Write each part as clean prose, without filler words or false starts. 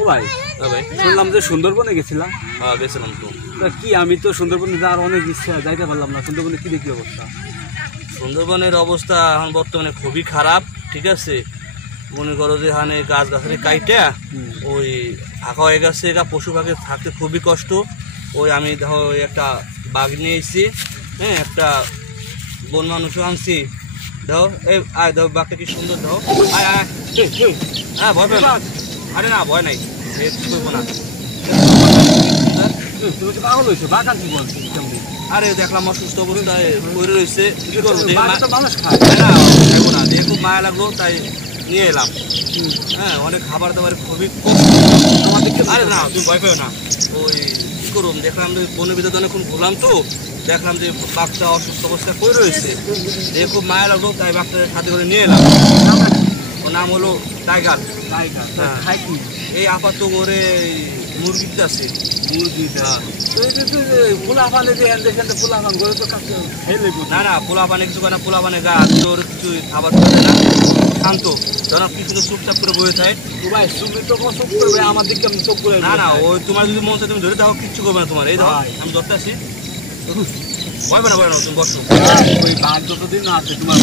ও ভাই ভাই শুনলাম যে সুন্দরবনে গেছিলাম। হ্যাঁ গেছিলাম তো। কি আমি তো সুন্দরবনে যাওয়ার অনেক ইচ্ছা, যাইতে পারলাম না। সুন্দরবনে কি দেখি অবস্থা? সুন্দরবনের অবস্থা এখন বর্তমানে খুবই খারাপ, ঠিক আছে। মনে করো যে এখানে গাছ গাছালি কাইটা ওই ফাঁকা হয়ে গেছে, এটা পশু পাখি থাকতে খুবই কষ্ট। ওই আমি ধরো একটা বাঘ নিয়ে এসেছি, হ্যাঁ, একটা বন মানুষও আনছি। দাও এই আয়, দাও বাঘটা কি সুন্দর, দাও আয় আয়। হ্যাঁ ভয় পেও না, আরে না ভয় নাই, করবো না। তুমি তো পাগল হয়েছো, বাঘ আনছি বলছি। আরে দেখলাম অসুস্থ অবস্থায় পড়ে রয়েছে, কি করবো মানুষ খায় না, খাইবো না, দেখে খুব মায়া লাগলো তাই নিয়ে এলাম। হ্যাঁ অনেক খাবার দাবার খুবই কষ্ট। আরে না তুমি ভয় পেও না। ওই কি করুন, দেখলাম যে বনের ভিতরে অনেকক্ষণ ঘুরলাম তো, দেখলাম যে বাঘটা অসুস্থ অবস্থায় পড়ে রয়েছে, দেখে খুব মায়া লাগলো তাই বাঘটার সাথে করে নিয়ে এলাম। ওর নাম হলো টাইগার। খায় কি? এই আপাতত করে মুরগিটা আছে, মুরগিটা। না না পোলা পানে কিছু না, পোলা পানে গা তোর কিছু খাবার খাবে না, শান্ত ধরো কি কিন্তু চুপচাপ করে বয়ে থাকে। আমার দিকে চোখ করে না না ওই তোমার যদি মন চায় তুমি ধরে থাকো, কিচ্ছু করবে না তোমার। এই ধরো আমি ধরতে আসি, ভয় না তুমি বসো। ওই বাঘ যতদিন না আছে তোমার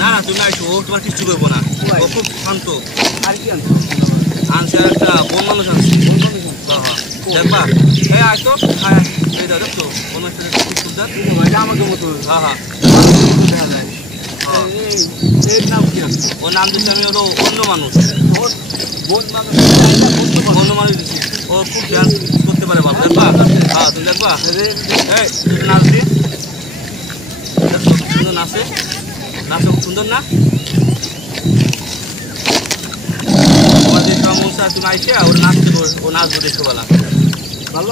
না না তুমি আইসো, ও তোমার কিচ্ছু করবো না, ও খুব শান্ত। আর কি আনছো? আনছে আর একটা বন মানুষ আনছি। দেখবা এই আসতো, এই দাও দেখছো বন খুব সুন্দর আমাদের মতো। হ্যাঁ হ্যাঁ দেখা যায়। এর নাম কি আছে? ওর নাম দিচ্ছি আমি হলো অন্য মানুষ। অন্য মানুষ দিচ্ছি, ও খুব ডান্স করতে পারে ভালো। দেখবা হ্যাঁ তুমি দেখবা এই নাচ দিয়ে দেখছো খুব সুন্দর নাচে, নাচও খুব সুন্দর না? তোমার যে সমস্যা তুমি আইসে ওর নাচতে, ও নাচবো দেখতে পেলাম ভালো।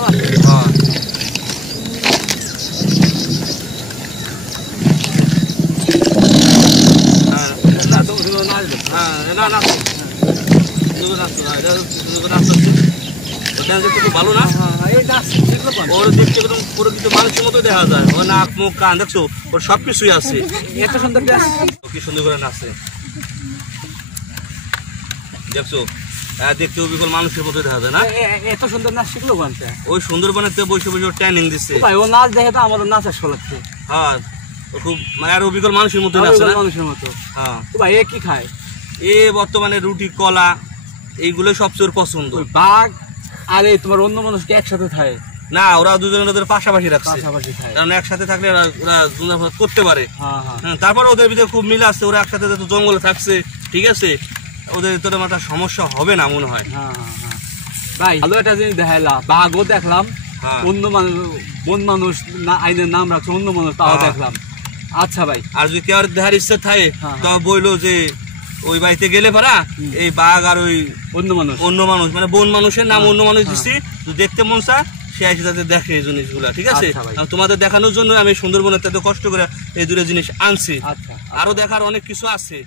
হ্যাঁ ভালো না? ওর দেখতে একদম পুরো কিন্তু মানুষের মতো দেখা যায়, ওর নাক মুখ কান দেখছো, ওর সবকিছুই আছে। এত সুন্দর কি সুন্দর করে নাচে দেখছো, দেখতে বিকল মানুষের মতো দেখা যায় না? এত সুন্দর নাচ শিখলো বলতে ওই সুন্দরবনের বসে বসে ট্রেনিং দিচ্ছে। ভাই ও নাচ দেখে তো আমাদের নাচা শোনাচ্ছে। হ্যাঁ খুব মানে আর অবিকল মানুষের মতো নাচে না? মানুষের মতো। হ্যাঁ ভাই এ কি খায়? এ বর্তমানে রুটি কলা এইগুলো সবচেয়ে ওর পছন্দ। বাঘ আর এই তোমার অন্য মানুষকে একসাথে খায় না, ওরা দুজনে ওদের পাশাপাশি রাখছে, খায় কারণ একসাথে থাকলে ওরা করতে পারে। হ্যাঁ তারপর ওদের ভিতরে খুব মিল আছে, ওরা একসাথে জঙ্গলে থাকছে, ঠিক আছে, ওদের ভিতরে একটা সমস্যা হবে না মনে হয়। ভাই ভালো একটা জিনিস দেখাইলা, বাঘও দেখলাম, অন্য মানুষ বন মানুষ আইনের নাম রাখছে অন্য মানুষ, তাও দেখলাম। আচ্ছা ভাই, আর যদি কেউ দেখার ইচ্ছে থাকে তো বললো যে ওই বাড়িতে গেলে পারা এই বাঘ আর ওই অন্য মানুষ মানে বন মানুষের নাম অন্য মানুষ দিচ্ছি, দেখতে মন চা সে এসে তাদের দেখে এই জিনিসগুলা, ঠিক আছে। তোমাদের দেখানোর জন্য আমি সুন্দরবনের কষ্ট করে এই দুটো জিনিস আনছি, আরো দেখার অনেক কিছু আছে।